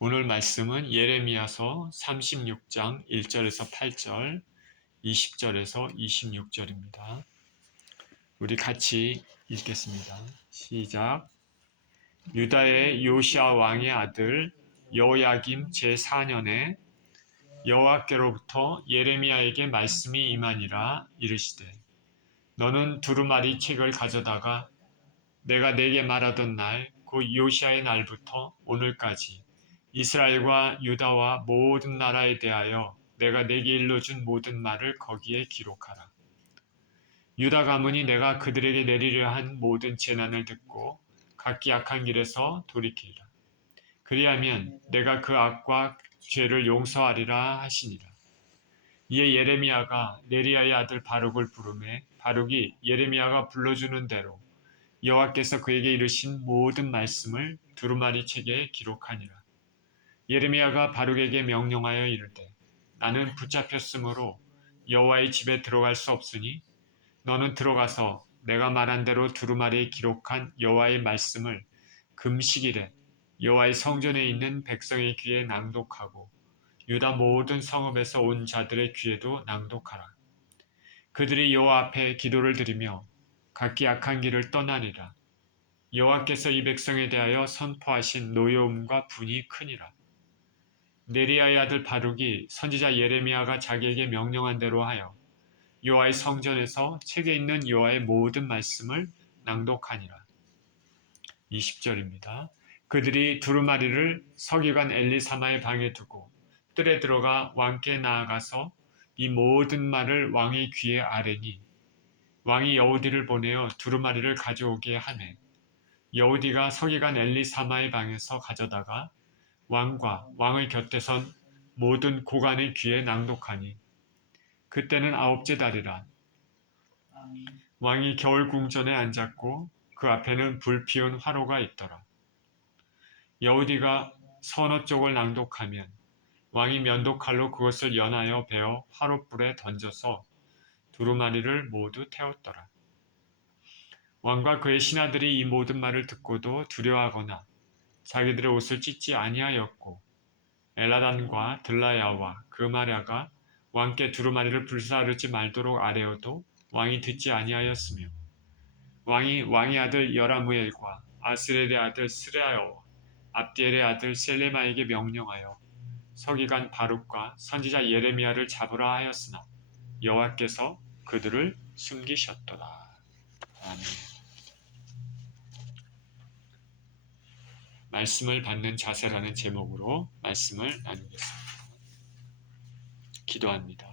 오늘 말씀은 예레미야서 36장 1절에서 8절, 20절에서 26절입니다. 우리 같이 읽겠습니다. 시작. 유다의 요시야 왕의 아들 여호야김 제4년에 여호와께로부터 예레미야에게 말씀이 임하니라. 이르시되 너는 두루마리 책을 가져다가 내가 네게 말하던 날 곧 요시야의 날부터 오늘까지 이스라엘과 유다와 모든 나라에 대하여 내가 네게 일러준 모든 말을 거기에 기록하라. 유다 가문이 내가 그들에게 내리려 한 모든 재난을 듣고 각기 악한 길에서 돌이키리라. 그리하면 내가 그 악과 죄를 용서하리라 하시니라. 이에 예레미야가 네리야의 아들 바룩을 부르매 바룩이 예레미야가 불러주는 대로 여호와께서 그에게 이르신 모든 말씀을 두루마리 책에 기록하니라. 예레미야가 바룩에게 명령하여 이르되 나는 붙잡혔으므로 여호와의 집에 들어갈 수 없으니 너는 들어가서 내가 말한 대로 두루마리에 기록한 여호와의 말씀을 금식일에 여호와의 성전에 있는 백성의 귀에 낭독하고 유다 모든 성읍에서 온 자들의 귀에도 낭독하라. 그들이 여호와 앞에 기도를 드리며 각기 악한 길을 떠나리라. 여호와께서 이 백성에 대하여 선포하신 노여움과 분이 크니라. 네리야의 아들 바룩이 선지자 예레미야가 자기에게 명령한 대로 하여 여호와의 성전에서 책에 있는 여호와의 모든 말씀을 낭독하니라. 20절입니다. 그들이 두루마리를 서기관 엘리사마의 방에 두고 뜰에 들어가 왕께 나아가서 이 모든 말을 왕의 귀에 아뢰니 왕이 여우디를 보내어 두루마리를 가져오게 하매 여우디가 서기관 엘리사마의 방에서 가져다가 왕과 왕의 곁에 선 모든 고관의 귀에 낭독하니 그때는 아홉째 달이라. 왕이 겨울 궁전에 앉았고 그 앞에는 불 피운 화로가 있더라. 여우디가 서너 쪽을 낭독하면 왕이 면도칼로 그것을 연하여 베어 화롯불에 던져서 두루마리를 모두 태웠더라. 왕과 그의 신하들이 이 모든 말을 듣고도 두려워하거나 자기들의 옷을 찢지 아니하였고 엘라단과 들라야와 그마랴가 왕께 두루마리를 불사르지 말도록 아뢰어도 왕이 듣지 아니하였으며 왕이 왕의 아들 여라무엘과 아스렐의 아들 스레아와 압디엘의 아들 셀레마에게 명령하여 서기관 바룩과 선지자 예레미야를 잡으라 하였으나 여호와께서 그들을 숨기셨더라. 아멘. 말씀을 받는 자세라는 제목으로 말씀을 나누겠습니다. 기도합니다.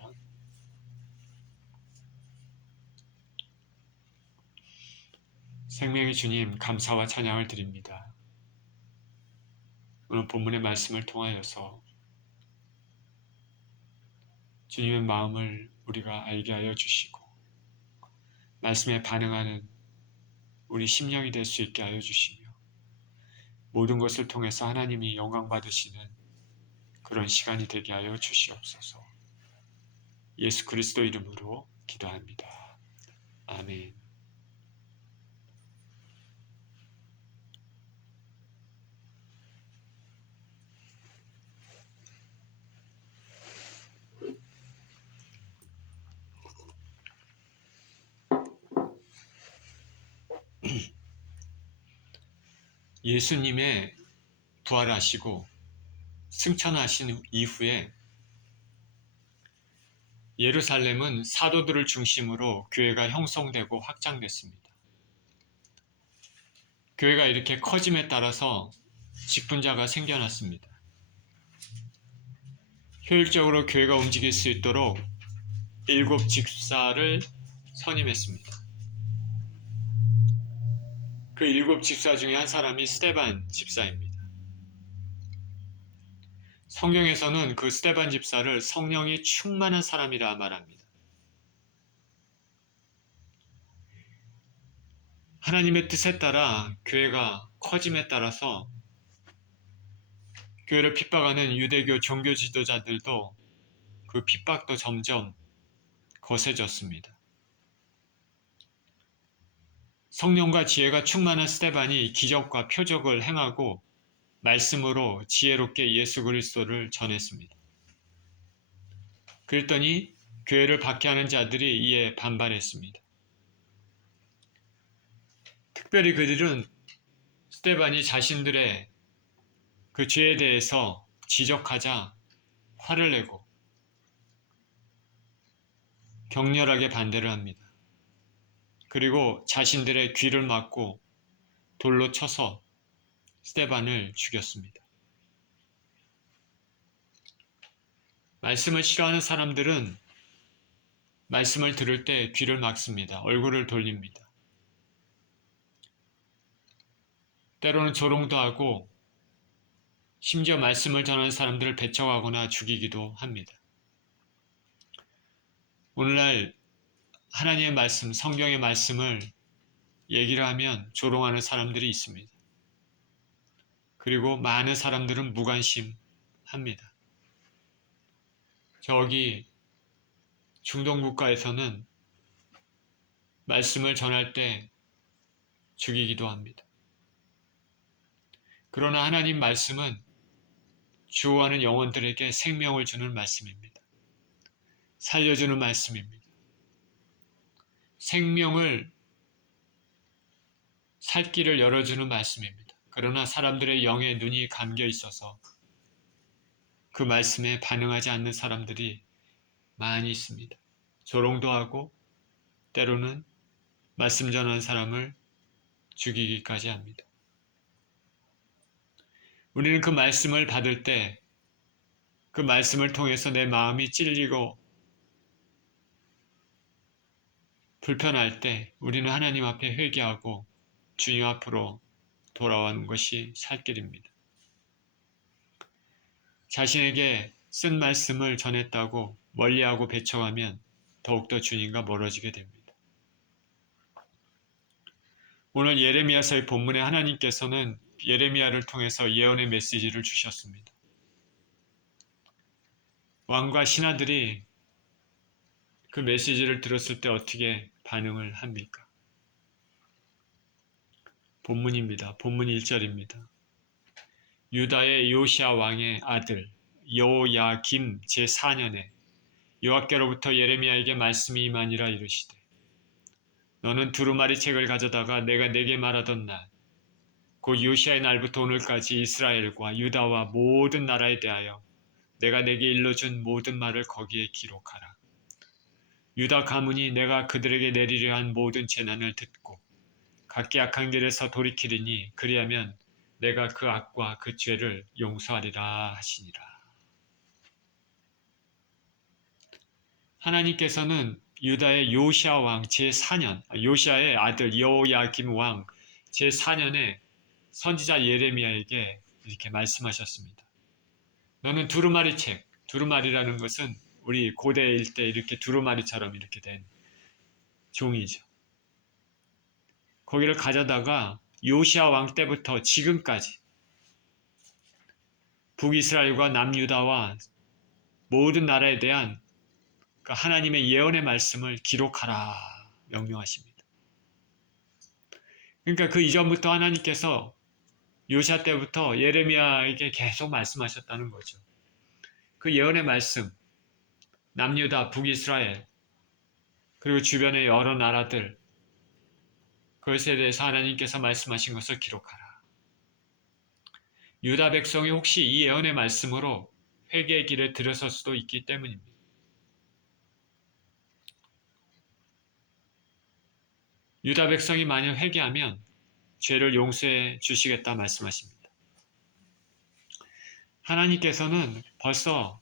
생명의 주님, 감사와 찬양을 드립니다. 오늘 본문의 말씀을 통하여서 주님의 마음을 우리가 알게 하여 주시고 말씀에 반응하는 우리 심령이 될 수 있게 하여 주시며 모든 것을 통해서 하나님이 영광 받으시는 그런 시간이 되게 하여 주시옵소서. 예수 그리스도 이름으로 기도합니다. 아멘. 예수님의 부활하시고 승천하신 이후에 예루살렘은 사도들을 중심으로 교회가 형성되고 확장됐습니다. 교회가 이렇게 커짐에 따라서 직분자가 생겨났습니다. 효율적으로 교회가 움직일 수 있도록 7 집사를 선임했습니다. 그 7 집사 중에 한 사람이 스데반 집사입니다. 성경에서는 그 스데반 집사를 성령이 충만한 사람이라 말합니다. 하나님의 뜻에 따라 교회가 커짐에 따라서 교회를 핍박하는 유대교 종교 지도자들도 그 핍박도 점점 거세졌습니다. 성령과 지혜가 충만한 스데반이 기적과 표적을 행하고 말씀으로 지혜롭게 예수 그리스도를 전했습니다. 그랬더니 교회를 박해하는 자들이 이에 반발했습니다. 특별히 그들은 스데반이 자신들의 그 죄에 대해서 지적하자 화를 내고 격렬하게 반대를 합니다. 그리고 자신들의 귀를 막고 돌로 쳐서 스데반을 죽였습니다. 말씀을 싫어하는 사람들은 말씀을 들을 때 귀를 막습니다. 얼굴을 돌립니다. 때로는 조롱도 하고 심지어 말씀을 전하는 사람들을 배척하거나 죽이기도 합니다. 오늘날 하나님의 말씀, 성경의 말씀을 얘기를 하면 조롱하는 사람들이 있습니다. 그리고 많은 사람들은 무관심합니다. 저기 중동 국가에서는 말씀을 전할 때 죽이기도 합니다. 그러나 하나님 말씀은 주어하는 영혼들에게 생명을 주는 말씀입니다. 살려주는 말씀입니다. 생명을 살 길을 열어주는 말씀입니다. 그러나 사람들의 영의 눈이 감겨 있어서 그 말씀에 반응하지 않는 사람들이 많이 있습니다. 조롱도 하고 때로는 말씀 전하는 사람을 죽이기까지 합니다. 우리는 그 말씀을 받을 때 그 말씀을 통해서 내 마음이 찔리고 불편할 때 우리는 하나님 앞에 회개하고 주님 앞으로 돌아오는 것이 살 길입니다. 자신에게 쓴 말씀을 전했다고 멀리하고 배척하면 더욱더 주님과 멀어지게 됩니다. 오늘 예레미야서의 본문에 하나님께서는 예레미야를 통해서 예언의 메시지를 주셨습니다. 왕과 신하들이 그 메시지를 들었을 때 어떻게 반응을 합니까? 본문입니다. 본문 1절입니다. 유다의 요시야 왕의 아들 여호야김 제4년에 여호와께로부터 예레미야에게 말씀이 임하니라 이르시되 너는 두루마리 책을 가져다가 내가 내게 말하던 날 곧 요시야의 날부터 오늘까지 이스라엘과 유다와 모든 나라에 대하여 내가 내게 일러준 모든 말을 거기에 기록하라. 유다 가문이 내가 그들에게 내리려 한 모든 재난을 듣고 각기 악한 길에서 돌이키리니 그리하면 내가 그 악과 그 죄를 용서하리라 하시니라. 하나님께서는 유다의 요시야 왕 제4년, 요시야의 아들 여호야김 왕 제4년에 선지자 예레미야에게 이렇게 말씀하셨습니다. 너는 두루마리 책, 두루마리라는 것은 우리 고대 일대 이렇게 두루마리처럼 이렇게 된 종이죠. 거기를 가져다가 요시야 왕 때부터 지금까지 북이스라엘과 남유다와 모든 나라에 대한 하나님의 예언의 말씀을 기록하라 명령하십니다. 그러니까 그 이전부터 하나님께서 요시야 때부터 예레미야에게 계속 말씀하셨다는 거죠. 그 예언의 말씀, 남유다, 북이스라엘, 그리고 주변의 여러 나라들, 그것에 대해서 하나님께서 말씀하신 것을 기록하라. 유다 백성이 혹시 이 예언의 말씀으로 회개의 길에 들어설 수도 있기 때문입니다. 유다 백성이 만약 회개하면 죄를 용서해 주시겠다 말씀하십니다. 하나님께서는 벌써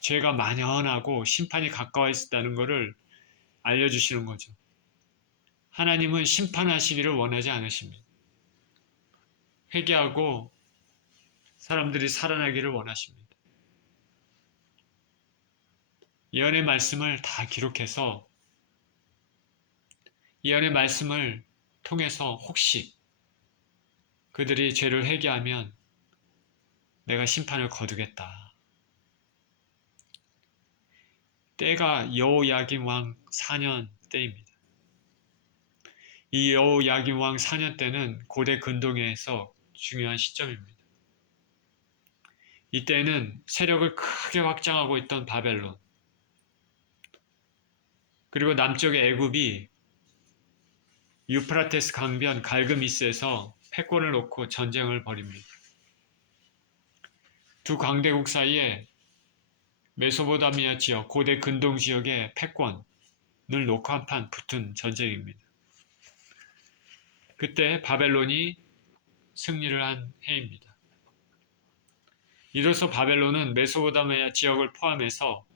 죄가 만연하고 심판이 가까워 있다는 것을 알려주시는 거죠. 하나님은 심판하시기를 원하지 않으십니다. 회개하고 사람들이 살아나기를 원하십니다. 예언의 말씀을 다 기록해서 예언의 말씀을 통해서 혹시 그들이 죄를 회개하면 내가 심판을 거두겠다. 때가 여호야김 왕 4년 때입니다. 이 여호야김 왕 4년 때는 고대 근동에서 중요한 시점입니다. 이때는 세력을 크게 확장하고 있던 바벨론, 그리고 남쪽의 애굽이 유프라테스 강변 갈그미스에서 패권을 놓고 전쟁을 벌입니다. 두 강대국 사이에 메소포타미아 지역, 고대 근동 지역의 패권을 놓고 한판 붙은 전쟁입니다. 그때 바벨론이 승리를 한 해입니다. 이로써 바벨론은 메소포타미아 지역을 포함해서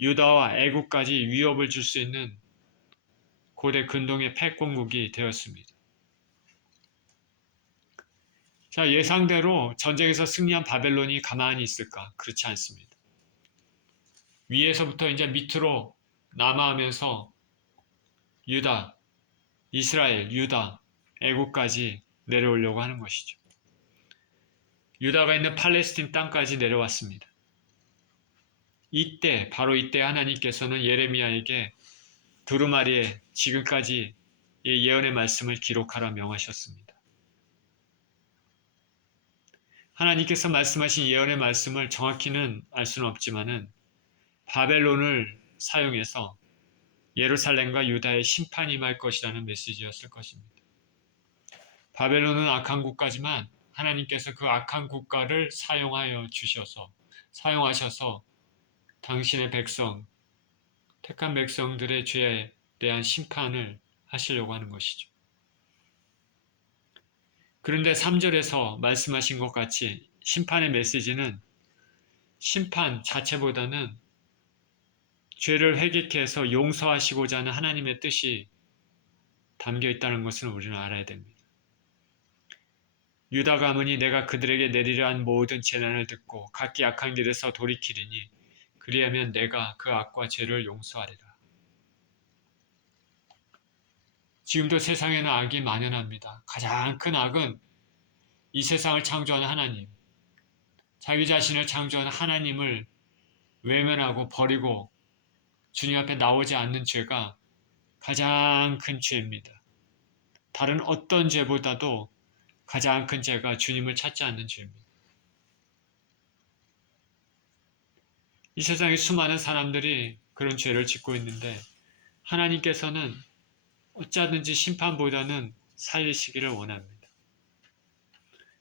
유다와 애국까지 위협을 줄 수 있는 고대 근동의 패권국이 되었습니다. 자, 예상대로 전쟁에서 승리한 바벨론이 가만히 있을까? 그렇지 않습니다. 위에서부터 이제 밑으로 남하하면서 유다, 이스라엘, 유다, 애국까지 내려오려고 하는 것이죠. 유다가 있는 팔레스틴 땅까지 내려왔습니다. 바로 이때 하나님께서는 예레미야에게 두루마리에 지금까지 예언의 말씀을 기록하라 명하셨습니다. 하나님께서 말씀하신 예언의 말씀을 정확히는 알 수는 없지만은 바벨론을 사용해서 예루살렘과 유다의 심판이 임할 것이라는 메시지였을 것입니다. 바벨론은 악한 국가지만 하나님께서 그 악한 국가를 사용하셔서 당신의 백성, 택한 백성들의 죄에 대한 심판을 하시려고 하는 것이죠. 그런데 3절에서 말씀하신 것 같이 심판의 메시지는 심판 자체보다는 죄를 회개케 해서 용서하시고자 하는 하나님의 뜻이 담겨 있다는 것을 우리는 알아야 됩니다. 유다 가문이 내가 그들에게 내리려 한 모든 재난을 듣고 각기 악한 길에서 돌이키리니 그리하면 내가 그 악과 죄를 용서하리라. 지금도 세상에는 악이 만연합니다. 가장 큰 악은 이 세상을 창조하는 하나님, 자기 자신을 창조하는 하나님을 외면하고 버리고 주님 앞에 나오지 않는 죄가 가장 큰 죄입니다. 다른 어떤 죄보다도 가장 큰 죄가 주님을 찾지 않는 죄입니다. 이 세상에 수많은 사람들이 그런 죄를 짓고 있는데 하나님께서는 어찌하든지 심판보다는 살리시기를 원합니다.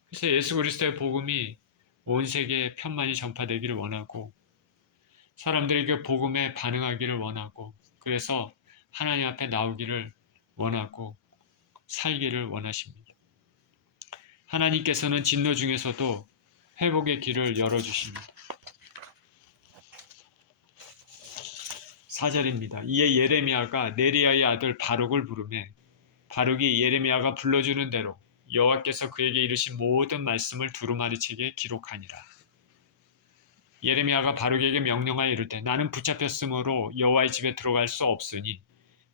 그래서 예수 그리스도의 복음이 온 세계에 편만이 전파되기를 원하고 사람들이 그 복음에 반응하기를 원하고 그래서 하나님 앞에 나오기를 원하고 살기를 원하십니다. 하나님께서는 진노 중에서도 회복의 길을 열어주십니다. 4절입니다. 이에 예레미야가 네리야의 아들 바룩을 부르매 바룩이 예레미야가 불러주는 대로 여호와께서 그에게 이르신 모든 말씀을 두루마리 책에 기록하니라. 예레미야가 바룩에게 명령하여 이르되 나는 붙잡혔으므로 여호와의 집에 들어갈 수 없으니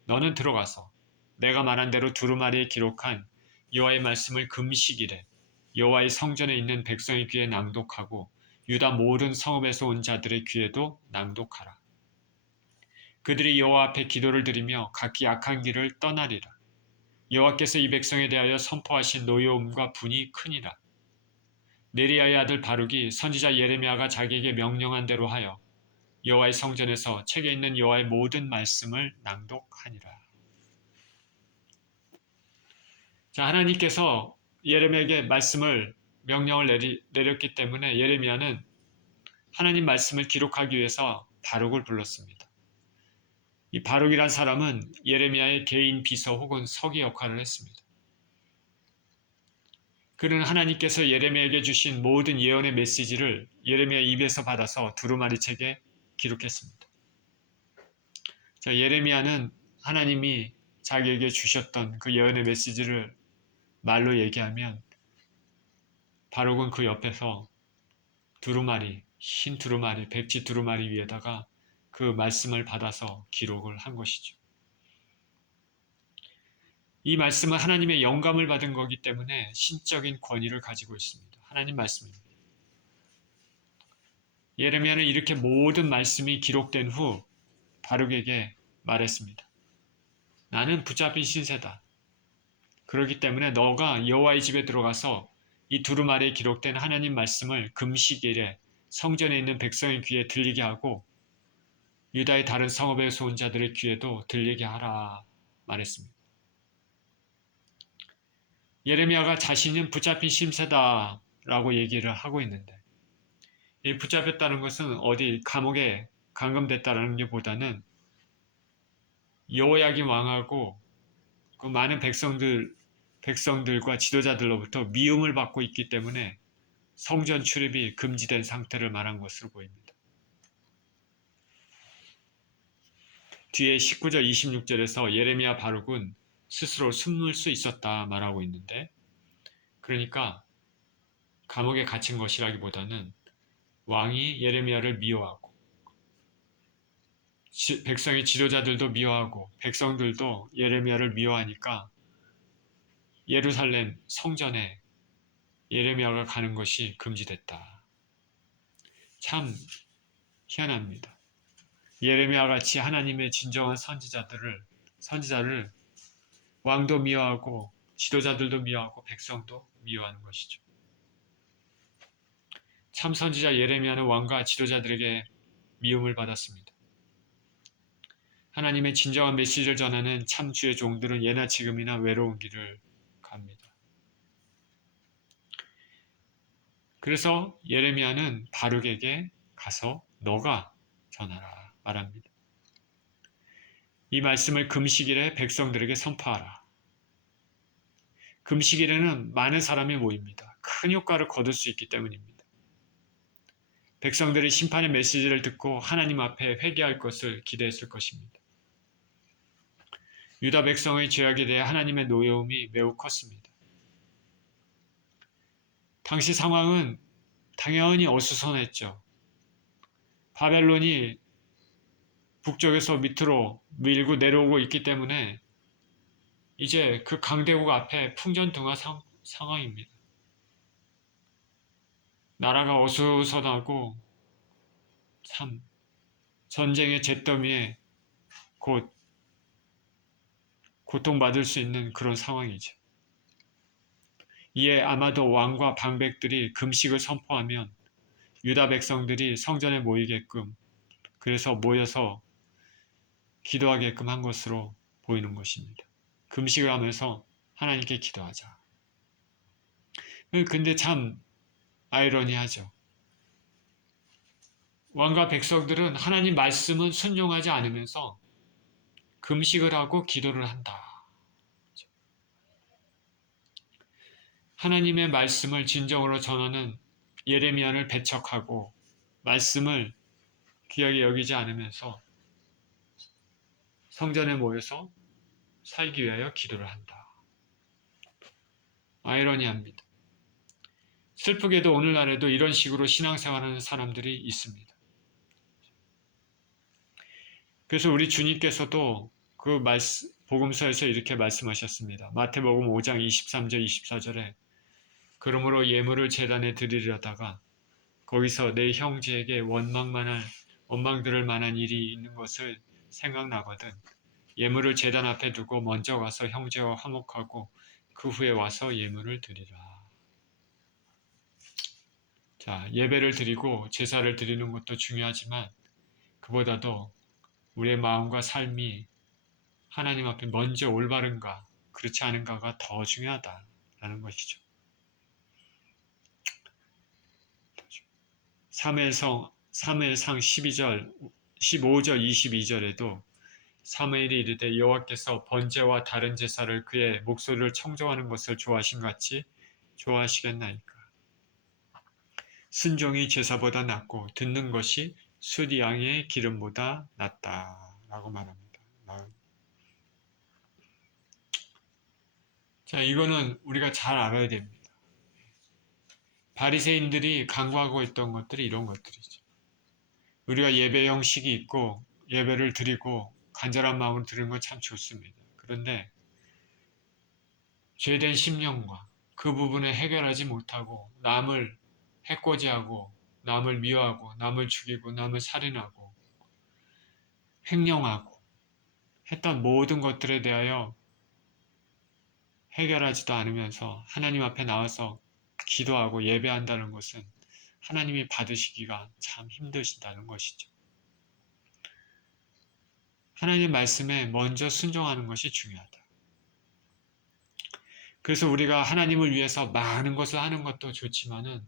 너는 들어가서 내가 말한 대로 두루마리에 기록한 여호와의 말씀을 금식일에 여호와의 성전에 있는 백성의 귀에 낭독하고 유다 모든 성읍에서 온 자들의 귀에도 낭독하라. 그들이 여호와 앞에 기도를 드리며 각기 악한 길을 떠나리라. 여호와께서 이 백성에 대하여 선포하신 노여움과 분이 크니라. 네리야의 아들 바룩이 선지자 예레미야가 자기에게 명령한 대로 하여 여호와의 성전에서 책에 있는 여호와의 모든 말씀을 낭독하니라. 자, 하나님께서 예레미야에게 명령을 내렸기 때문에 예레미야는 하나님 말씀을 기록하기 위해서 바룩을 불렀습니다. 이 바룩이란 사람은 예레미야의 개인 비서 혹은 서기 역할을 했습니다. 그는 하나님께서 예레미야에게 주신 모든 예언의 메시지를 예레미야 입에서 받아서 두루마리 책에 기록했습니다. 자, 예레미야는 하나님이 자기에게 주셨던 그 예언의 메시지를 말로 얘기하면 바룩은 그 옆에서 흰 두루마리, 백지 두루마리 위에다가 그 말씀을 받아서 기록을 한 것이죠. 이 말씀은 하나님의 영감을 받은 거기 때문에 신적인 권위를 가지고 있습니다. 하나님 말씀입니다. 예레미야는 이렇게 모든 말씀이 기록된 후 바룩에게 말했습니다. 나는 붙잡힌 신세다. 그렇기 때문에 너가 여호와의 집에 들어가서 이 두루마리에 기록된 하나님 말씀을 금식일에 성전에 있는 백성의 귀에 들리게 하고 유다의 다른 성읍에서 온 자들의 귀에도 들리게 하라 말했습니다. 예레미야가 자신은 붙잡힌 심세다라고 얘기를 하고 있는데 이 붙잡혔다는 것은 어디 감옥에 감금됐다는 게 보다는 여호야김 왕하고 그 많은 백성들과 지도자들로부터 미움을 받고 있기 때문에 성전 출입이 금지된 상태를 말한 것으로 보입니다. 뒤에 19절 26절에서 예레미야 바룩은 스스로 숨을 수 있었다 말하고 있는데 그러니까 감옥에 갇힌 것이라기보다는 왕이 예레미야를 미워하고 백성의 지도자들도 미워하고 백성들도 예레미야를 미워하니까 예루살렘 성전에 예레미야가 가는 것이 금지됐다. 참 희한합니다. 예레미야 같이 하나님의 진정한 선지자를 왕도 미워하고 지도자들도 미워하고 백성도 미워하는 것이죠. 참 선지자 예레미야는 왕과 지도자들에게 미움을 받았습니다. 하나님의 진정한 메시지를 전하는 참 주의 종들은 예나 지금이나 외로운 길을 갑니다. 그래서 예레미야는 바룩에게 가서 너가 전하라 말합니다. 이 말씀을 금식일에 백성들에게 선포하라. 금식일에는 많은 사람이 모입니다. 큰 효과를 거둘 수 있기 때문입니다. 백성들이 심판의 메시지를 듣고 하나님 앞에 회개할 것을 기대했을 것입니다. 유다 백성의 죄악에 대해 하나님의 노여움이 매우 컸습니다. 당시 상황은 당연히 어수선했죠. 바벨론이 북쪽에서 밑으로 밀고 내려오고 있기 때문에 이제 그 강대국 앞에 풍전등화 상황입니다. 나라가 어수선하고 참 전쟁의 잿더미에 곧 고통받을 수 있는 그런 상황이죠. 이에 아마도 왕과 방백들이 금식을 선포하면 유다 백성들이 성전에 모이게끔 그래서 모여서 기도하게끔 한 것으로 보이는 것입니다. 금식을 하면서 하나님께 기도하자. 근데 참 아이러니하죠. 왕과 백성들은 하나님 말씀은 순종하지 않으면서 금식을 하고 기도를 한다. 하나님의 말씀을 진정으로 전하는 예레미야를 배척하고 말씀을 귀하게 여기지 않으면서 성전에 모여서 살기 위하여 기도를 한다. 아이러니합니다. 슬프게도 오늘날에도 이런 식으로 신앙생활하는 사람들이 있습니다. 그래서 우리 주님께서도 그 복음서에서 이렇게 말씀하셨습니다. 마태복음 5장 23절 24절에 그러므로 예물을 제단에 드리려다가 거기서 내 형제에게 원망 들을 만한 일이 있는 것을 생각나거든 예물을 제단 앞에 두고 먼저 가서 형제와 화목하고 그 후에 와서 예물을 드리라. 자, 예배를 드리고 제사를 드리는 것도 중요하지만 그보다도 우리의 마음과 삶이 하나님 앞에 먼저 올바른가 그렇지 않은가가 더 중요하다라는 것이죠. 사무엘상 15절 22절에도 사무엘이 이르되 여호와께서 번제와 다른 제사를 그의 목소리를 청종하는 것을 좋아하신 같이 좋아하시겠나이까. 순종이 제사보다 낫고 듣는 것이 숫 양의 기름보다 낫다라고 말합니다. 자, 이거는 우리가 잘 알아야 됩니다. 바리새인들이 강구하고 있던 것들이 이런 것들이죠. 우리가 예배 형식이 있고 예배를 드리고 간절한 마음으로 드리는 건 참 좋습니다. 그런데 죄된 심령과 그 부분을 해결하지 못하고 남을 해코지하고 남을 미워하고 남을 죽이고 남을 살인하고 횡령하고 했던 모든 것들에 대하여 해결하지도 않으면서 하나님 앞에 나와서 기도하고 예배한다는 것은 하나님이 받으시기가 참 힘드신다는 것이죠. 하나님 말씀에 먼저 순종하는 것이 중요하다. 그래서 우리가 하나님을 위해서 많은 것을 하는 것도 좋지만은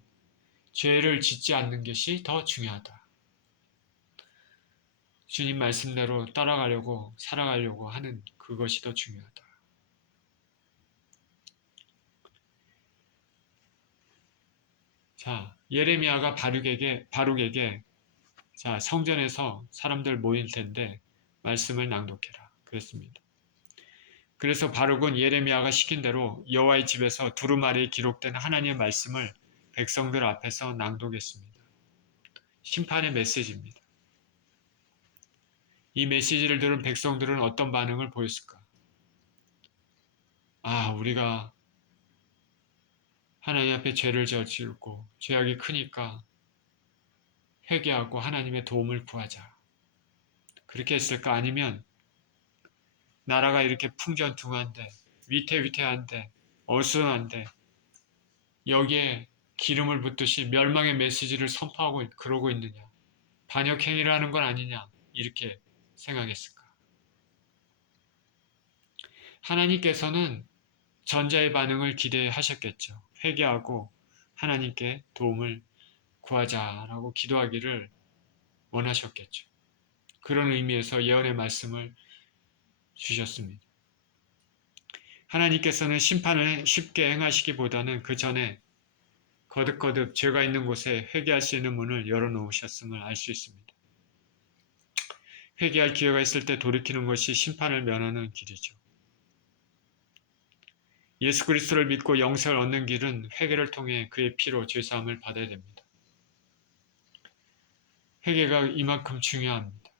죄를 짓지 않는 것이 더 중요하다. 주님 말씀대로 따라가려고 살아가려고 하는 그것이 더 중요하다. 자, 예레미야가 바룩에게 자, 성전에서 사람들 모일 텐데 말씀을 낭독해라 그랬습니다. 그래서 바룩은 예레미야가 시킨 대로 여호와의 집에서 두루마리에 기록된 하나님의 말씀을 백성들 앞에서 낭독했습니다. 심판의 메시지입니다. 이 메시지를 들은 백성들은 어떤 반응을 보였을까? 아, 우리가 하나님 앞에 죄를 저지르고 죄악이 크니까 회개하고 하나님의 도움을 구하자. 그렇게 했을까? 아니면 나라가 이렇게 풍전등화한데 위태위태한데 어수선한데 여기에 기름을 붓듯이 멸망의 메시지를 선포하고 그러고 있느냐? 반역행위를 하는 건 아니냐? 이렇게 생각했을까? 하나님께서는 전자의 반응을 기대하셨겠죠. 회개하고 하나님께 도움을 구하자라고 기도하기를 원하셨겠죠. 그런 의미에서 예언의 말씀을 주셨습니다. 하나님께서는 심판을 쉽게 행하시기보다는 그 전에 거듭거듭 죄가 있는 곳에 회개할 수 있는 문을 열어놓으셨음을 알 수 있습니다. 회개할 기회가 있을 때 돌이키는 것이 심판을 면하는 길이죠. 예수 그리스도를 믿고 영생을 얻는 길은 회개를 통해 그의 피로 죄사함을 받아야 됩니다. 회개가 이만큼 중요합니다.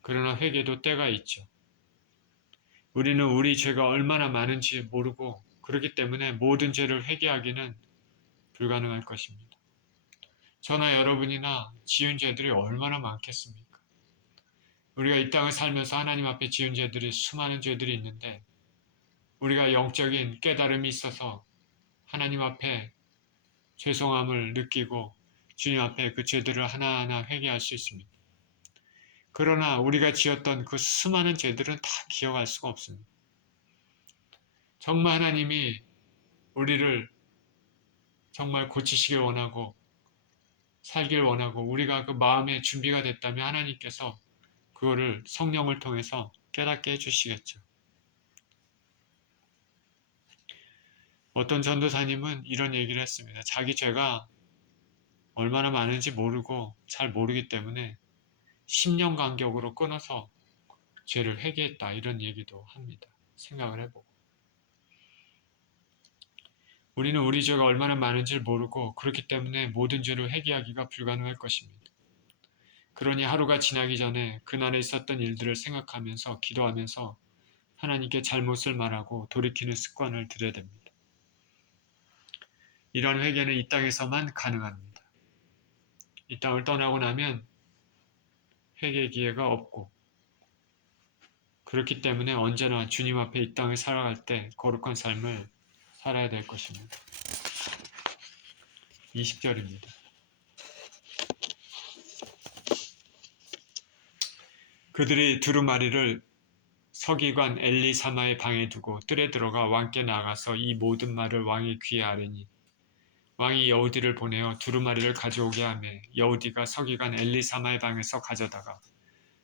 그러나 회개도 때가 있죠. 우리는 우리 죄가 얼마나 많은지 모르고 그렇기 때문에 모든 죄를 회개하기는 불가능할 것입니다. 저나 여러분이나 지은 죄들이 얼마나 많겠습니까? 우리가 이 땅을 살면서 하나님 앞에 지은 죄들이 수많은 죄들이 있는데 우리가 영적인 깨달음이 있어서 하나님 앞에 죄송함을 느끼고 주님 앞에 그 죄들을 하나하나 회개할 수 있습니다. 그러나 우리가 지었던 그 수많은 죄들은 다 기억할 수가 없습니다. 정말 하나님이 우리를 정말 고치시길 원하고 살길 원하고 우리가 그 마음의 준비가 됐다면 하나님께서 그거를 성령을 통해서 깨닫게 해주시겠죠. 어떤 전도사님은 이런 얘기를 했습니다. 자기 죄가 얼마나 많은지 모르고 잘 모르기 때문에 10년 간격으로 끊어서 죄를 회개했다 이런 얘기도 합니다. 생각을 해보고. 우리는 우리 죄가 얼마나 많은지 모르고 그렇기 때문에 모든 죄를 회개하기가 불가능할 것입니다. 그러니 하루가 지나기 전에 그날에 있었던 일들을 생각하면서 기도하면서 하나님께 잘못을 말하고 돌이키는 습관을 들여야 됩니다. 이런 회개는 이 땅에서만 가능합니다. 이 땅을 떠나고 나면 회개 기회가 없고 그렇기 때문에 언제나 주님 앞에 이 땅을 살아갈 때 거룩한 삶을 살아야 될 것입니다. 20절입니다. 그들이 두루마리를 서기관 엘리사마의 방에 두고 뜰에 들어가 왕께 나가서 이 모든 말을 왕의 귀에 아뢰니 왕이 여우디를 보내어 두루마리를 가져오게 하매 여우디가 서기관 엘리사마의 방에서 가져다가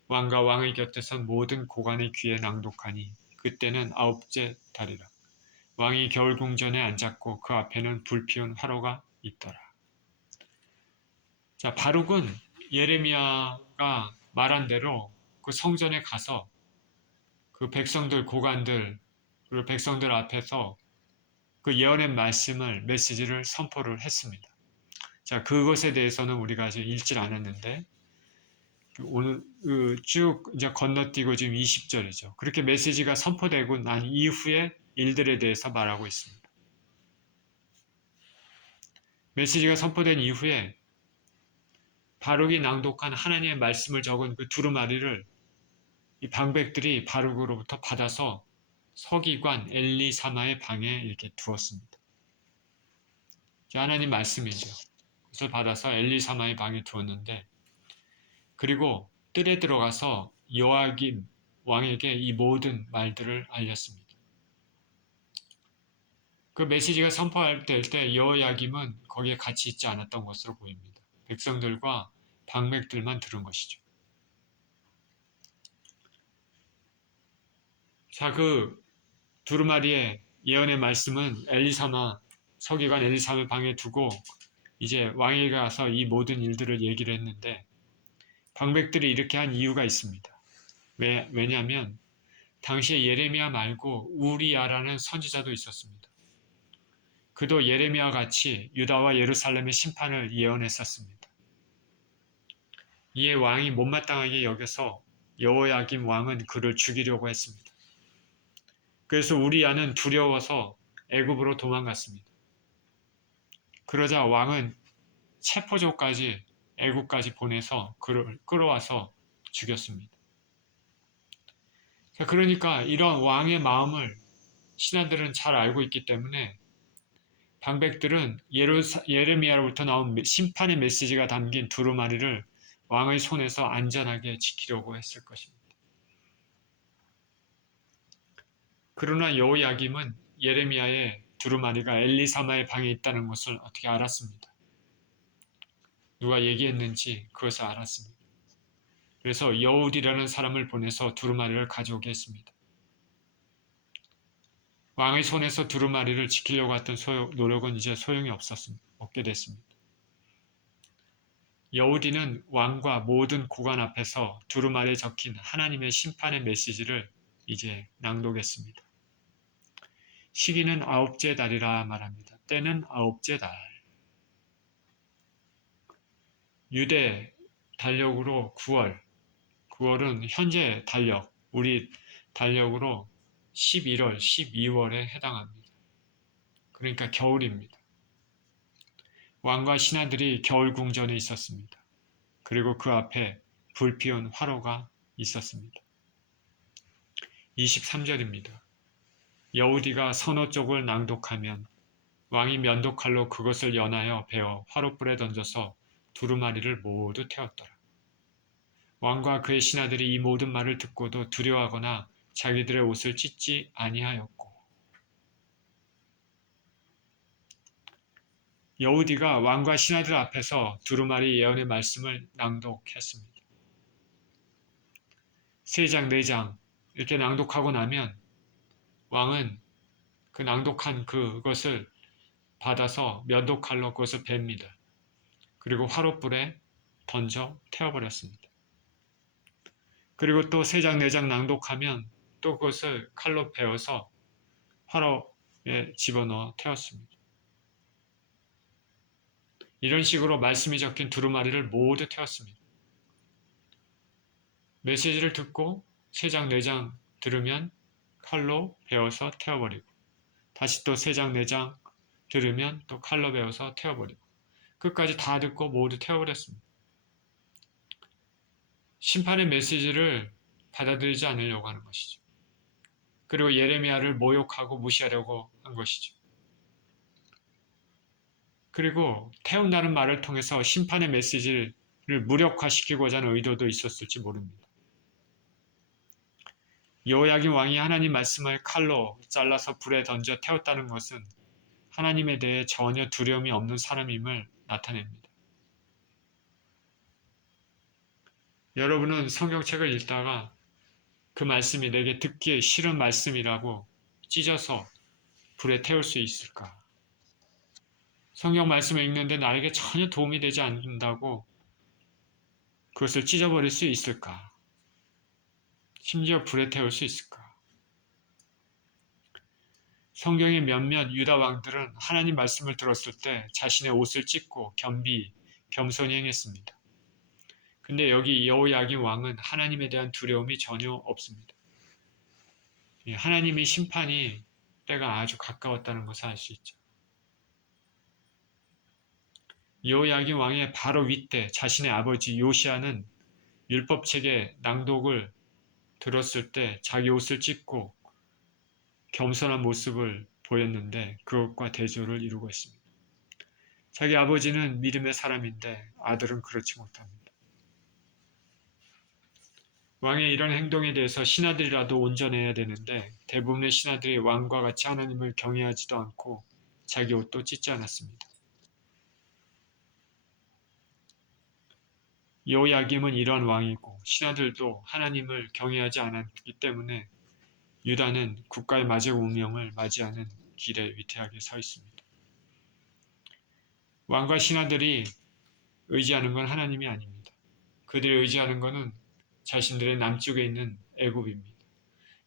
왕과 왕의 곁에 선 모든 고관의 귀에 낭독하니 그때는 9째 달이라. 왕이 겨울 궁전에 앉았고 그 앞에는 불피운 화로가 있더라. 자, 바룩은 예레미야가 말한 대로 그 성전에 가서 그 백성들 고관들 그리고 백성들 앞에서 그 예언의 말씀을 메시지를 선포를 했습니다. 자, 그것에 대해서는 우리가 아직 읽질 않았는데 오늘 쭉 이제 건너뛰고 지금 20절이죠. 그렇게 메시지가 선포되고 난 이후의 일들에 대해서 말하고 있습니다. 메시지가 선포된 이후에 바룩이 낭독한 하나님의 말씀을 적은 그 두루마리를 이 방백들이 바룩으로부터 받아서 서기관 엘리사마의 방에 이렇게 두었습니다. 하나님 말씀이죠. 그것을 받아서 엘리사마의 방에 두었는데, 그리고 뜰에 들어가서 여호야김 왕에게 이 모든 말들을 알렸습니다. 그 메시지가 선포될 때 여호야김은 거기에 같이 있지 않았던 것으로 보입니다. 백성들과 방백들만 들은 것이죠. 자, 그 두루마리의 예언의 말씀은 서기관 엘리사마 방에 두고 이제 왕에게 가서 이 모든 일들을 얘기를 했는데, 방백들이 이렇게 한 이유가 있습니다. 왜냐하면 당시에 예레미야 말고 우리야라는 선지자도 있었습니다. 그도 예레미야와 같이 유다와 예루살렘의 심판을 예언했었습니다. 이에 왕이 못마땅하게 여겨서 여호야김 왕은 그를 죽이려고 했습니다. 그래서 우리야는 두려워서 애굽으로 도망갔습니다. 그러자 왕은 체포조까지 애굽까지 보내서 그를 끌어와서 죽였습니다. 그러니까 이런 왕의 마음을 신하들은 잘 알고 있기 때문에 방백들은 예레미야로부터 나온 심판의 메시지가 담긴 두루마리를 왕의 손에서 안전하게 지키려고 했을 것입니다. 그러나 여호야김은 예레미야의 두루마리가 엘리사마의 방에 있다는 것을 어떻게 알았습니다. 누가 얘기했는지 그것을 알았습니다. 그래서 여우디라는 사람을 보내서 두루마리를 가져오게 했습니다. 왕의 손에서 두루마리를 지키려고 했던 노력은 이제 소용이 없게 됐습니다. 여우디는 왕과 모든 고관 앞에서 두루마리에 적힌 하나님의 심판의 메시지를 이제 낭독했습니다. 시기는 9째 달이라 말합니다. 때는 9째 달. 유대 달력으로 9월. 9월은 현재 달력, 우리 달력으로 11월, 12월에 해당합니다. 그러니까 겨울입니다. 왕과 신하들이 겨울 궁전에 있었습니다. 그리고 그 앞에 불피운 화로가 있었습니다. 23절입니다. 여우디가 선호 쪽을 낭독하면 왕이 면도칼로 그것을 연하여 베어 화롯불에 던져서 두루마리를 모두 태웠더라. 왕과 그의 신하들이 이 모든 말을 듣고도 두려워하거나 자기들의 옷을 찢지 아니하였고, 여우디가 왕과 신하들 앞에서 두루마리 예언의 말씀을 낭독했습니다. 3장, 4장 이렇게 낭독하고 나면 왕은 그 낭독한 그것을 받아서 면도칼로 그것을 뱁니다. 그리고 화롯불에 던져 태워버렸습니다. 그리고 또 3장, 4장 낭독하면 또 그것을 칼로 베어서 화로에 집어넣어 태웠습니다. 이런 식으로 말씀이 적힌 두루마리를 모두 태웠습니다. 메시지를 듣고 3장, 4장 들으면 칼로 베어서 태워버리고, 다시 또 3장, 4장 들으면 또 칼로 베어서 태워버리고, 끝까지 다 듣고 모두 태워버렸습니다. 심판의 메시지를 받아들이지 않으려고 하는 것이죠. 그리고 예레미야를 모욕하고 무시하려고 한 것이죠. 그리고 태운다는 말을 통해서 심판의 메시지를 무력화시키고자 하는 의도도 있었을지 모릅니다. 여호야김 왕이 하나님 말씀을 칼로 잘라서 불에 던져 태웠다는 것은 하나님에 대해 전혀 두려움이 없는 사람임을 나타냅니다. 여러분은 성경책을 읽다가 그 말씀이 내게 듣기에 싫은 말씀이라고 찢어서 불에 태울 수 있을까? 성경 말씀을 읽는데 나에게 전혀 도움이 되지 않는다고 그것을 찢어버릴 수 있을까? 심지어 불에 태울 수 있을까? 성경의 몇몇 유다 왕들은 하나님 말씀을 들었을 때 자신의 옷을 찢고 겸손히 행했습니다. 근데 여기 여호야김 왕은 하나님에 대한 두려움이 전혀 없습니다. 하나님의 심판이 때가 아주 가까웠다는 것을 알 수 있죠. 여호야김 왕의 바로 윗대 자신의 아버지 요시아는 율법책의 낭독을 들었을 때 자기 옷을 찢고 겸손한 모습을 보였는데 그것과 대조를 이루고 있습니다. 자기 아버지는 믿음의 사람인데 아들은 그렇지 못합니다. 왕의 이런 행동에 대해서 신하들이라도 온전해야 되는데 대부분의 신하들이 왕과 같이 하나님을 경외하지도 않고 자기 옷도 찢지 않았습니다. 여호야김은 이러한 왕이고 신하들도 하나님을 경외하지 않았기 때문에 유다는 국가의 마지막 운명을 맞이하는 길에 위태하게 서 있습니다. 왕과 신하들이 의지하는 건 하나님이 아닙니다. 그들이 의지하는 것은 자신들의 남쪽에 있는 애굽입니다.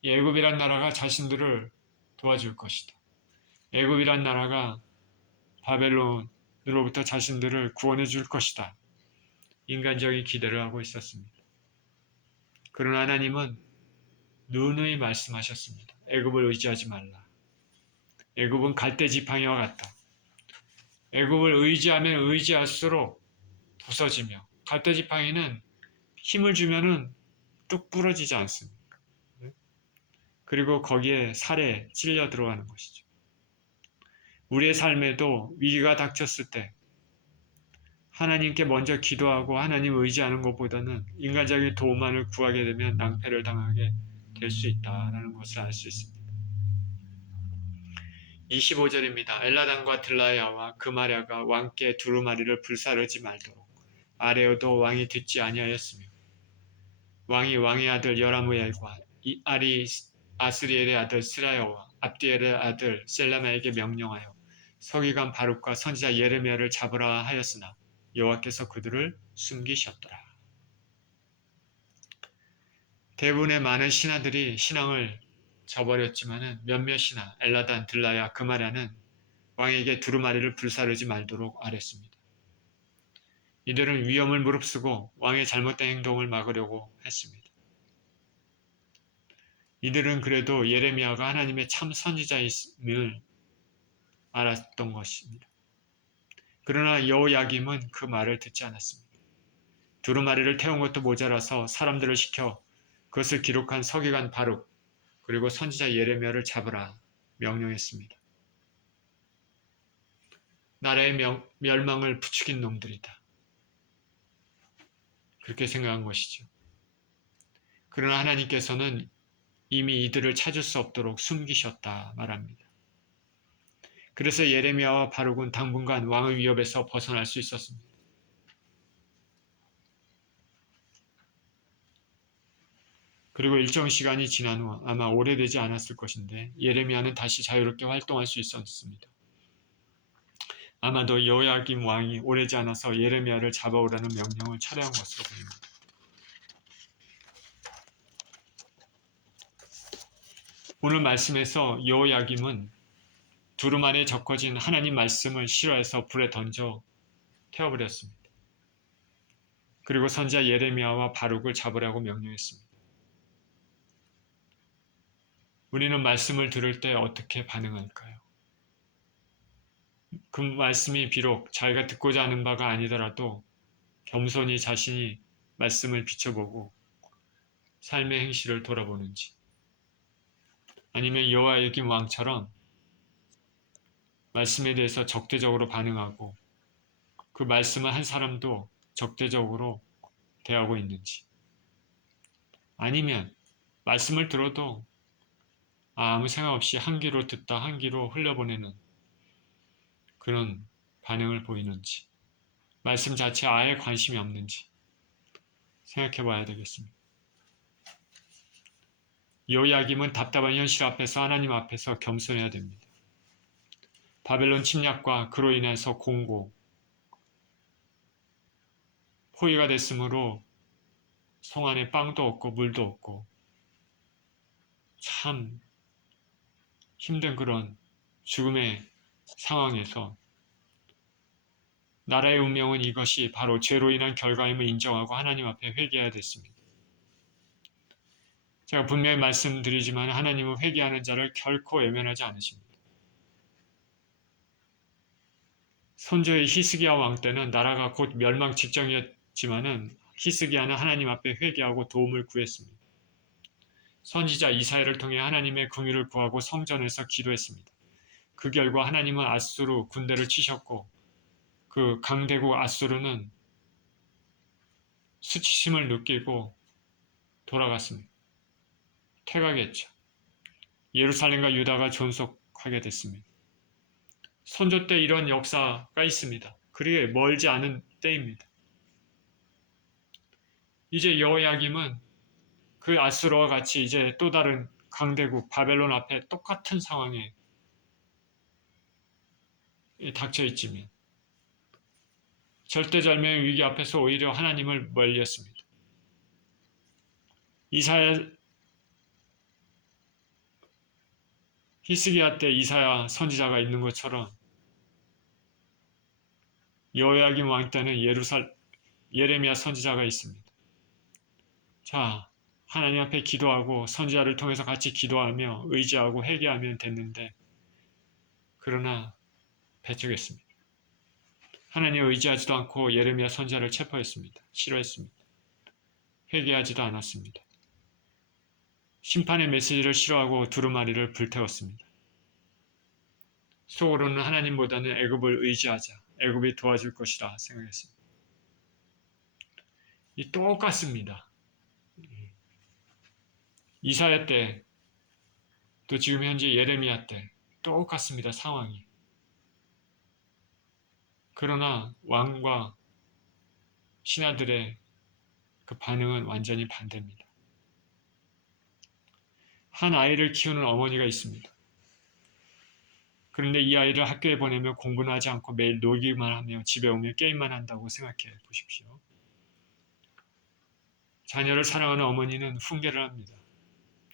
이 애굽이란 나라가 자신들을 도와줄 것이다. 애굽이란 나라가 바벨론으로부터 자신들을 구원해 줄 것이다. 인간적인 기대를 하고 있었습니다. 그러나 하나님은 누누이 말씀하셨습니다. 애굽을 의지하지 말라. 애굽은 갈대 지팡이와 같다. 애굽을 의지하면 의지할수록 부서지며 갈대 지팡이는 힘을 주면은 뚝 부러지지 않습니다. 그리고 거기에 살에 찔려 들어가는 것이죠. 우리의 삶에도 위기가 닥쳤을 때 하나님께 먼저 기도하고 하나님 의지하는 것보다는 인간적인 도움만을 구하게 되면 낭패를 당하게 될 수 있다는 것을 알 수 있습니다. 25절입니다. 엘라단과 들라야와 그마랴가 왕께 두루마리를 불사르지 말도록 아레오도 왕이 듣지 아니하였으며 왕이 왕의 아들 여라무엘과 아스리엘의 아들 스라야와 압디엘의 아들 셀라마에게 명령하여 서기관 바룩과 선지자 예레미야를 잡으라 하였으나 여호와께서 그들을 숨기셨더라. 대부분의 많은 신하들이 신앙을 저버렸지만은 몇몇 신하 엘라단, 들라야, 그마랴는 왕에게 두루마리를 불사르지 말도록 아랬습니다. 이들은 위험을 무릅쓰고 왕의 잘못된 행동을 막으려고 했습니다. 이들은 그래도 예레미야가 하나님의 참 선지자임을 알았던 것입니다. 그러나 여호야김은 그 말을 듣지 않았습니다. 두루마리를 태운 것도 모자라서 사람들을 시켜 그것을 기록한 서기관 바룩 그리고 선지자 예레미야를 잡으라 명령했습니다. 나라의 멸망을 부추긴 놈들이다. 그렇게 생각한 것이죠. 그러나 하나님께서는 이미 이들을 찾을 수 없도록 숨기셨다 말합니다. 그래서 예레미야와 바룩은 당분간 왕의 위협에서 벗어날 수 있었습니다. 그리고 일정 시간이 지난 후 아마 오래되지 않았을 것인데 예레미야는 다시 자유롭게 활동할 수 있었습니다. 아마도 여호야김 왕이 오래지 않아서 예레미야를 잡아오라는 명령을 철회한 것으로 보입니다. 오늘 말씀에서 여호야김은 두루마리에 적혀진 하나님 말씀을 싫어해서 불에 던져 태워버렸습니다. 그리고 선지자 예레미야와 바룩을 잡으라고 명령했습니다. 우리는 말씀을 들을 때 어떻게 반응할까요? 그 말씀이 비록 자기가 듣고자 하는 바가 아니더라도 겸손히 자신이 말씀을 비춰보고 삶의 행실을 돌아보는지 아니면 여호야김 왕처럼 말씀에 대해서 적대적으로 반응하고 그 말씀을 한 사람도 적대적으로 대하고 있는지 아니면 말씀을 들어도 아무 생각 없이 한 귀로 듣다 한 귀로 흘려보내는 그런 반응을 보이는지 말씀 자체에 아예 관심이 없는지 생각해 봐야 되겠습니다. 여호야김은 답답한 현실 앞에서 하나님 앞에서 겸손해야 됩니다. 바벨론 침략과 그로 인해서 공고, 포위가 됐으므로 성 안에 빵도 없고 물도 없고 참 힘든 그런 죽음의 상황에서 나라의 운명은 이것이 바로 죄로 인한 결과임을 인정하고 하나님 앞에 회개해야 됐습니다. 제가 분명히 말씀드리지만 하나님은 회개하는 자를 결코 외면하지 않으십니다. 선조의 히스기야 왕 때는 나라가 곧 멸망 직전이었지만은 히스기야는 하나님 앞에 회개하고 도움을 구했습니다. 선지자 이사야를 통해 하나님의 긍휼을 구하고 성전에서 기도했습니다. 그 결과 하나님은 아수르 군대를 치셨고 그 강대국 앗수르는 수치심을 느끼고 돌아갔습니다. 퇴각했죠. 예루살렘과 유다가 존속하게 됐습니다. 선조 때 이런 역사가 있습니다. 그리고 멀지 않은 때입니다. 이제 여호야김은 그 앗수르와 같이 이제 또 다른 강대국 바벨론 앞에 똑같은 상황에 닥쳐 있지만 절대절명의 위기 앞에서 오히려 하나님을 멀리했습니다. 이사야 히스기야 때 이사야 선지자가 있는 것처럼 여호야김 왕 때는 예레미야 선지자가 있습니다. 자, 하나님 앞에 기도하고 선지자를 통해서 같이 기도하며 의지하고 회개하면 됐는데 그러나 배척했습니다. 하나님 의지하지도 않고 예레미야 선지자를 체포했습니다. 싫어했습니다. 회개하지도 않았습니다. 심판의 메시지를 싫어하고 두루마리를 불태웠습니다. 속으로는 하나님보다는 애굽을 의지하자. 애굽이 도와줄 것이라 생각했습니다. 이 똑같습니다. 이사야 때, 또 지금 현재 예레미야 때 똑같습니다. 상황이. 그러나 왕과 신하들의 그 반응은 완전히 반대입니다. 한 아이를 키우는 어머니가 있습니다. 그런데 이 아이를 학교에 보내면 공부는 하지 않고 매일 놀기만 하며 집에 오면 게임만 한다고 생각해 보십시오. 자녀를 사랑하는 어머니는 훈계를 합니다.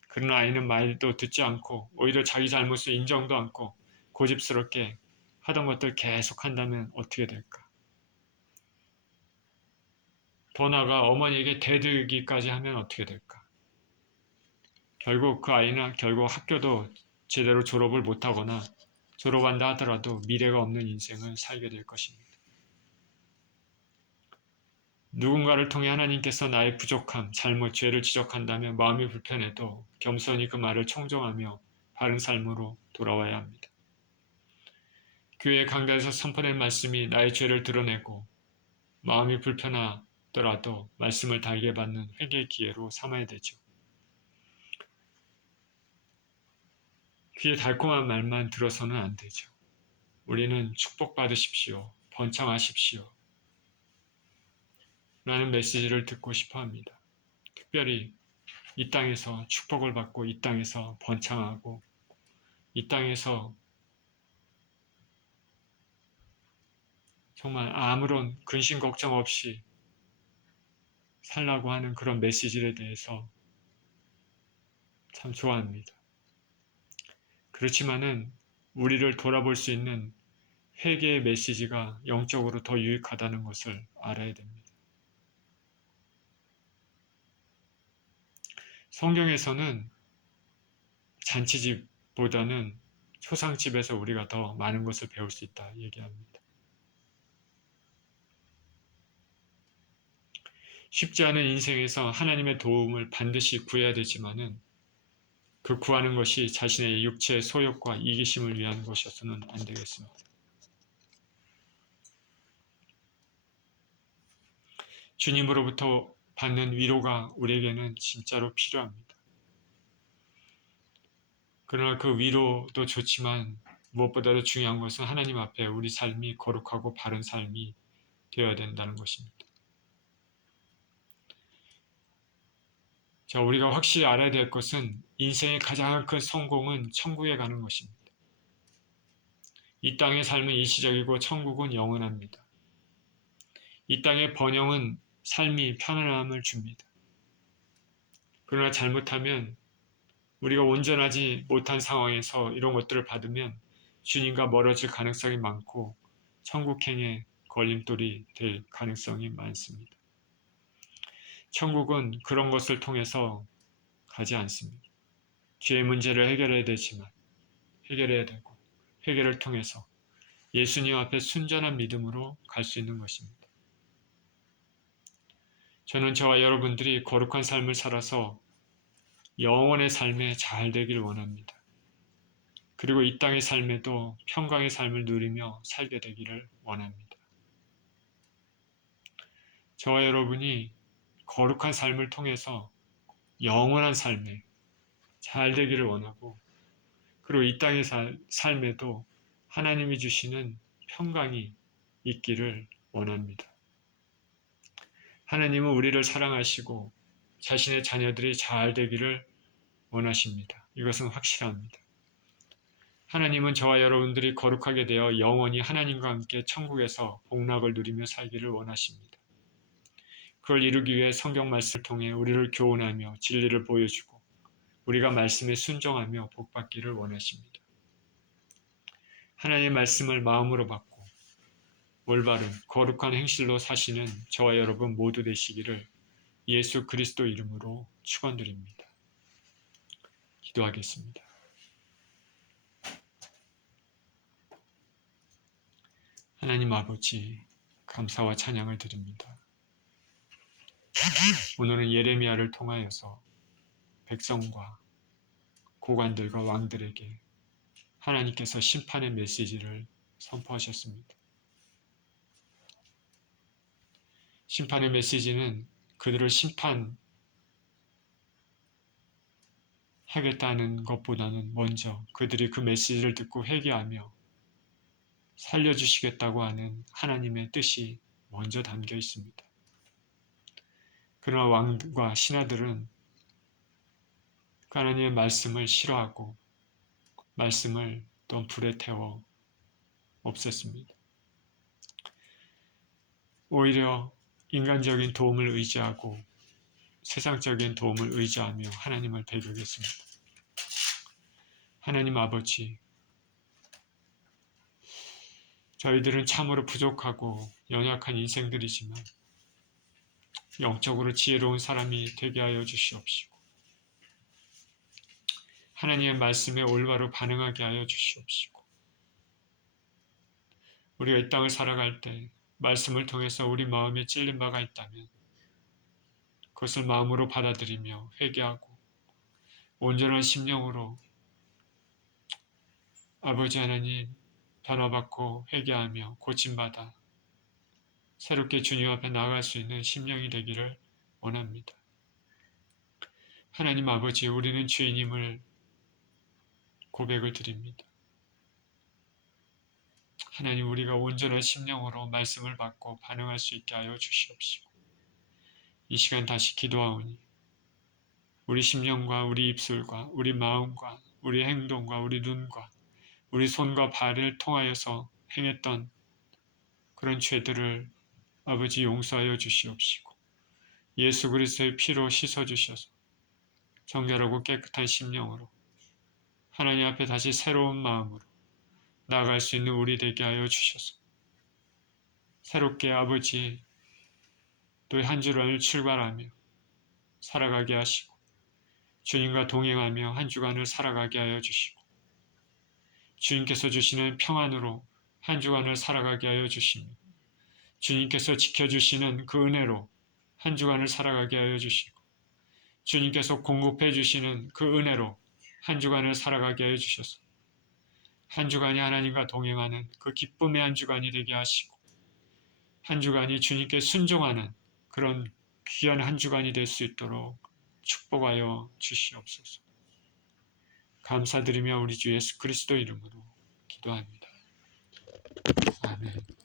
그러나 아이는 말도 듣지 않고 오히려 자기 잘못을 인정도 않고 고집스럽게 하던 것들 계속 한다면 어떻게 될까? 더 나아가 어머니에게 대들기까지 하면 어떻게 될까? 결국 그 아이는 학교도 제대로 졸업을 못하거나 졸업한다 하더라도 미래가 없는 인생을 살게 될 것입니다. 누군가를 통해 하나님께서 나의 부족함, 잘못, 죄를 지적한다면 마음이 불편해도 겸손히 그 말을 청정하며 바른 삶으로 돌아와야 합니다. 교회 강단에서 선포된 말씀이 나의 죄를 드러내고 마음이 불편하더라도 말씀을 달게 받는 회개의 기회로 삼아야 되죠. 귀에 달콤한 말만 들어서는 안 되죠. 우리는 축복받으십시오. 번창하십시오. 라는 메시지를 듣고 싶어 합니다. 특별히 이 땅에서 축복을 받고 이 땅에서 번창하고 이 땅에서 정말 아무런 근심 걱정 없이 살라고 하는 그런 메시지에 대해서 참 좋아합니다. 그렇지만은 우리를 돌아볼 수 있는 회개의 메시지가 영적으로 더 유익하다는 것을 알아야 됩니다. 성경에서는 잔치집보다는 초상집에서 우리가 더 많은 것을 배울 수 있다 얘기합니다. 쉽지 않은 인생에서 하나님의 도움을 반드시 구해야 되지만은 그 구하는 것이 자신의 육체의 소욕과 이기심을 위한 것이어서는 안 되겠습니다. 주님으로부터 받는 위로가 우리에게는 진짜로 필요합니다. 그러나 그 위로도 좋지만 무엇보다도 중요한 것은 하나님 앞에 우리 삶이 거룩하고 바른 삶이 되어야 된다는 것입니다. 자, 우리가 확실히 알아야 될 것은 인생의 가장 큰 성공은 천국에 가는 것입니다. 이 땅의 삶은 일시적이고 천국은 영원합니다. 이 땅의 번영은 삶이 편안함을 줍니다. 그러나 잘못하면 우리가 온전하지 못한 상황에서 이런 것들을 받으면 주님과 멀어질 가능성이 많고 천국행에 걸림돌이 될 가능성이 많습니다. 천국은 그런 것을 통해서 가지 않습니다. 죄의 문제를 해결해야 되지만 해결해야 되고 회개를 통해서 예수님 앞에 순전한 믿음으로 갈 수 있는 것입니다. 저는 저와 여러분들이 거룩한 삶을 살아서 영원의 삶에 잘 되길 원합니다. 그리고 이 땅의 삶에도 평강의 삶을 누리며 살게 되기를 원합니다. 저와 여러분이 거룩한 삶을 통해서 영원한 삶에 잘 되기를 원하고, 그리고 이 땅의 삶에도 하나님이 주시는 평강이 있기를 원합니다. 하나님은 우리를 사랑하시고 자신의 자녀들이 잘 되기를 원하십니다. 이것은 확실합니다. 하나님은 저와 여러분들이 거룩하게 되어 영원히 하나님과 함께 천국에서 복락을 누리며 살기를 원하십니다. 그걸 이루기 위해 성경 말씀을 통해 우리를 교훈하며 진리를 보여주고 우리가 말씀에 순종하며 복받기를 원하십니다. 하나님의 말씀을 마음으로 받고 올바른 거룩한 행실로 사시는 저와 여러분 모두 되시기를 예수 그리스도 이름으로 축원드립니다. 기도하겠습니다. 하나님 아버지, 감사와 찬양을 드립니다. 오늘은 예레미야를 통하여서 백성과 고관들과 왕들에게 하나님께서 심판의 메시지를 선포하셨습니다. 심판의 메시지는 그들을 심판하겠다는 것보다는 먼저 그들이 그 메시지를 듣고 회개하며 살려주시겠다고 하는 하나님의 뜻이 먼저 담겨 있습니다. 그러나 왕과 신하들은 하나님의 말씀을 싫어하고 말씀을 또 불에 태워 없앴습니다. 오히려 인간적인 도움을 의지하고 세상적인 도움을 의지하며 하나님을 배격했습니다. 하나님 아버지, 저희들은 참으로 부족하고 연약한 인생들이지만 영적으로 지혜로운 사람이 되게 하여 주시옵시고 하나님의 말씀에 올바로 반응하게 하여 주시옵시고 우리가 이 땅을 살아갈 때 말씀을 통해서 우리 마음에 찔린 바가 있다면 그것을 마음으로 받아들이며 회개하고 온전한 심령으로 아버지 하나님 변화받고 회개하며 고침받아 새롭게 주님 앞에 나아갈 수 있는 심령이 되기를 원합니다. 하나님 아버지, 우리는 죄인임을 고백을 드립니다. 하나님, 우리가 온전한 심령으로 말씀을 받고 반응할 수 있게 하여 주시옵시고 이 시간 다시 기도하오니 우리 심령과 우리 입술과 우리 마음과 우리 행동과 우리 눈과 우리 손과 발을 통하여서 행했던 그런 죄들을 아버지 용서하여 주시옵시고 예수 그리스도의 피로 씻어주셔서 정결하고 깨끗한 심령으로 하나님 앞에 다시 새로운 마음으로 나아갈 수 있는 우리 되게 하여 주셔서 새롭게 아버지 또 한 주간을 출발하며 살아가게 하시고 주님과 동행하며 한 주간을 살아가게 하여 주시고 주님께서 주시는 평안으로 한 주간을 살아가게 하여 주시며 주님께서 지켜주시는 그 은혜로 한 주간을 살아가게 하여 주시고 주님께서 공급해 주시는 그 은혜로 한 주간을 살아가게 하여 주셔서 한 주간이 하나님과 동행하는 그 기쁨의 한 주간이 되게 하시고 한 주간이 주님께 순종하는 그런 귀한 한 주간이 될 수 있도록 축복하여 주시옵소서. 감사드리며 우리 주 예수 그리스도 이름으로 기도합니다. 아멘.